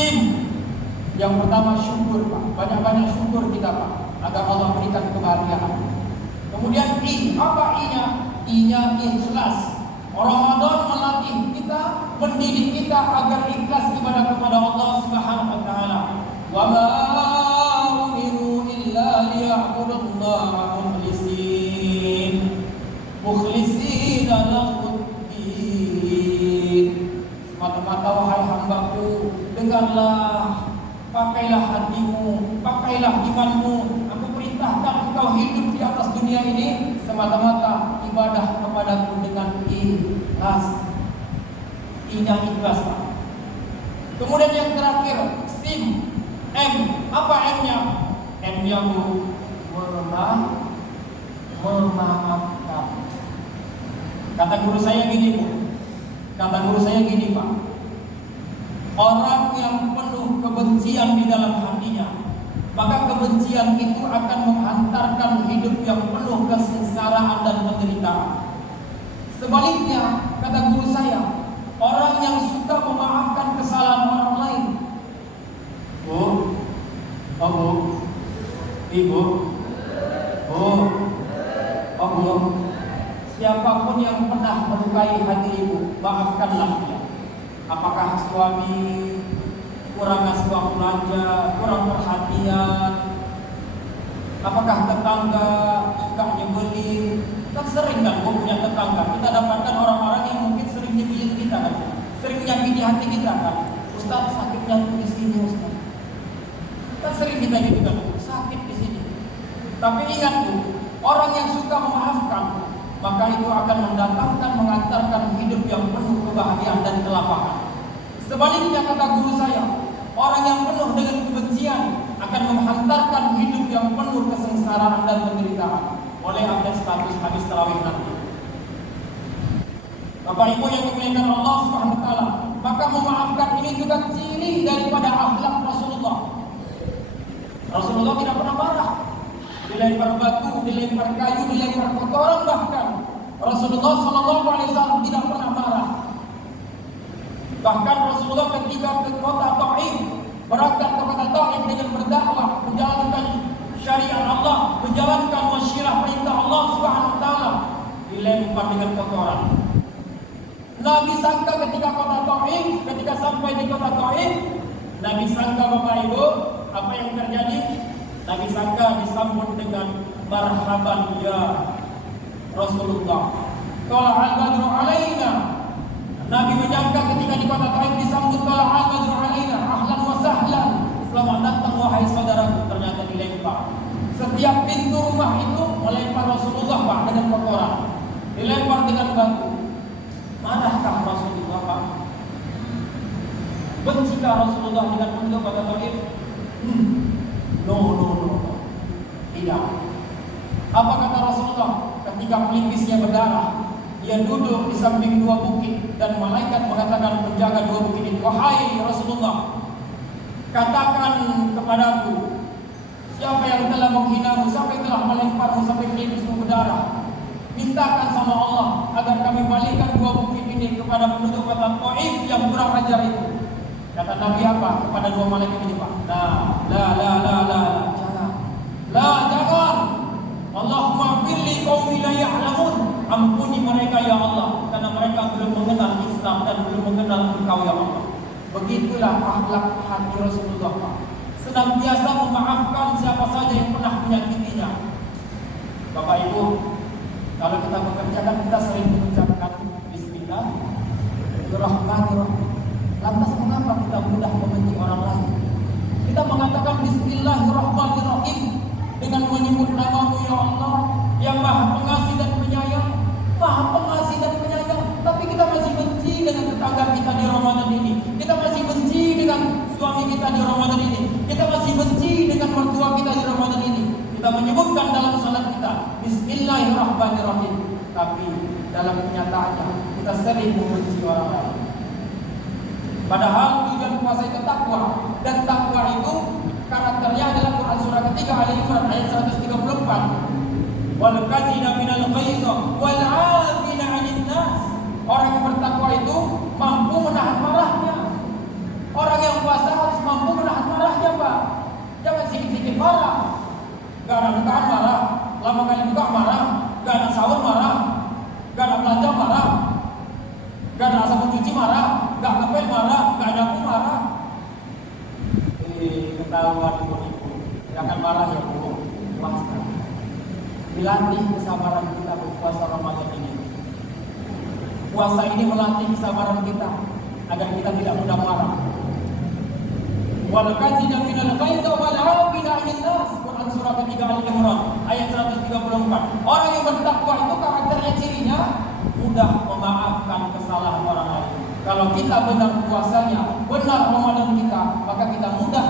SIM. Yang pertama syukur, Pak. Banyak-banyak syukur kita, Pak, agar Allah berikan kebahagiaan. Kemudian I, apa I-nya? I-nya ikhlas. Ramadan melatih kita, mendidik kita agar ikhlas ibadah kepada Allah Subhanahu wa taala. Wa ma umiru illa liya'budullaha mukhlisina lahuddin. Semata-mata wahai hambaku, dengarlah, pakailah hatimu, pakailah imanmu. Aku perintahkan engkau hidup di atas dunia ini semata-mata ibadah kepadaku dengan ikhlas. I-nya ikhlas, Pak. Kemudian yang terakhir, SIM. M, apa M-nya? M-nya memaafkan. Kata guru saya gini, Bu. Kata guru saya gini, Pak. Orang yang penuh kebencian di dalam hatinya, maka kebencian itu akan menghantarkan hidup yang penuh kesengsaraan dan penderitaan. Sebaliknya, kata guru saya, orang yang suka memaafkan kesalahan orang lain. Bu, oh Bu, Ibu, Bu, oh Bu, siapapun yang pernah melukai hati ibu, maafkanlah dia. Apakah suami kurang ngasih uang belanja, kurang perhatian, apakah tetangga suka nyebelin? Kan sering kan punya tetangga. Kita dapatkan orang-orang yang mungkin sering nyebelin kita kan, sering menyakiti hati kita kan. Ustaz, sakitnya di sini Ustaz. Kan sering kita gitu kan, sakit di sini. Tapi ingat Bu, orang yang suka memaafkan, maka itu akan mendatangkan, mengantarkan hidup yang penuh kebahagiaan dan kelapangan. Sebaliknya, kata guru saya, orang yang penuh dengan kebencian akan menghantarkan hidup yang penuh kesengsaraan dan penderitaan. Oleh update status habis tarawih nanti. Bapak Ibu yang dimuliakan Allah Subhanahu wa taala, maka memaafkan ini juga ciri daripada akhlak Rasulullah. Rasulullah tidak pernah marah. Dilempar batu, dilempar kayu, dilempar kotoran, bahkan Rasulullah SAW tidak pernah marah. Bahkan Rasulullah ketika ke kota Taif, berangkat ke kota Taif dengan berdakwah, menjalankan syariat Allah, menjalankan wasyirah perintah Allah Subhanahu wa taala, dilempar dengan kotoran. Nabi sangka ketika kota Taif, ketika sampai di kota Taif, Nabi sangka, Bapak Ibu, apa yang terjadi? Nabi sangka disambut dengan marhaban ya Rasulullah. Qala al-badru alaina. Nabi menyangka ketika di kota Taif disambut qala al-badru alaina, ahlan wa sahlan. Selamat datang wahai saudaraku. Ternyata dilempar. Setiap pintu rumah itu melempar Rasulullah, Pak, dengan kotoran. Dilempar dengan batu. Manakah Rasulullah, Pak? Bencikah Rasulullah dengan penduduk kota Taif? No. Tidak. Apa kata Rasulullah? Ketika pelipisnya berdarah, dia duduk di samping dua bukit dan malaikat mengatakan penjaga dua bukit itu, wahai Rasulullah, katakan kepadaku, siapa yang telah menghinamu, siapa yang telah melemparmu sampai pelipismu berdarah? Mintakan sama Allah agar kami balikkan dua bukit ini kepada penduduk kota Taif yang kurang ajar itu. Kata Nabi apa kepada dua malaikat ini, Pak? Jangan. Allahumma firli qaumi la ya'lamun. Ampuni mereka ya Allah, karena mereka belum mengenal Islam dan belum mengenal Engkau ya Allah. Begitulah akhlak hati Rasulullah, Pak. Senantiasa memaafkan siapa saja yang pernah menyakitinya. Bapak Ibu, kalau kita bekerja kan kita sering mengucapkan Bismillahirrahmanirrahim. Lantas mengapa kita mudah membenci orang lain? Kita mengatakan Bismillahirrahmanirrahim dengan menyebut nama-Mu ya Allah yang Maha Pengasih dan Penyayang, Maha Pengasih dan Penyayang, tapi kita masih benci dengan tetangga kita di Ramadan ini. Kita masih benci dengan suami kita di Ramadan ini. Kita masih benci dengan mertua kita di Ramadan ini. Kita menyebutkan dalam salat kita Bismillahirrahmanirrahim, tapi dalam kenyataannya kita sering membenci orang lain. Padahal tujuan puasa itu takwa, dan takwa itu karakternya adalah Quran surah ketiga Ali Imran ayat 134. Wal kazina minal ghaiza wal 'afina 'anil nas. Orang yang bertakwa itu mampu menahan marahnya. Orang yang puasa harus marah. Gak ada bukaan marah, lama kali buka marah, gak ada sahur marah, gak ada belanja marah, gak ada sabun cuci marah, gak ngepel marah, gak ada aku marah. Ketahuan ibu-ibu, jangan marah ya bu, puasa. Dilatih kesabaran kita berpuasa Ramadan ini. Puasa ini melatih kesabaran kita agar kita tidak mudah marah. Wal kadzina minal ghaizi wal 'afina 'anil nas. Quran surah ketiga Al-Imran ayat 134. Orang yang bertakwa itu karakternya cirinya mudah memaafkan kesalahan orang lain. Kalau kita benar puasanya, benar Ramadan kita, maka kita mudah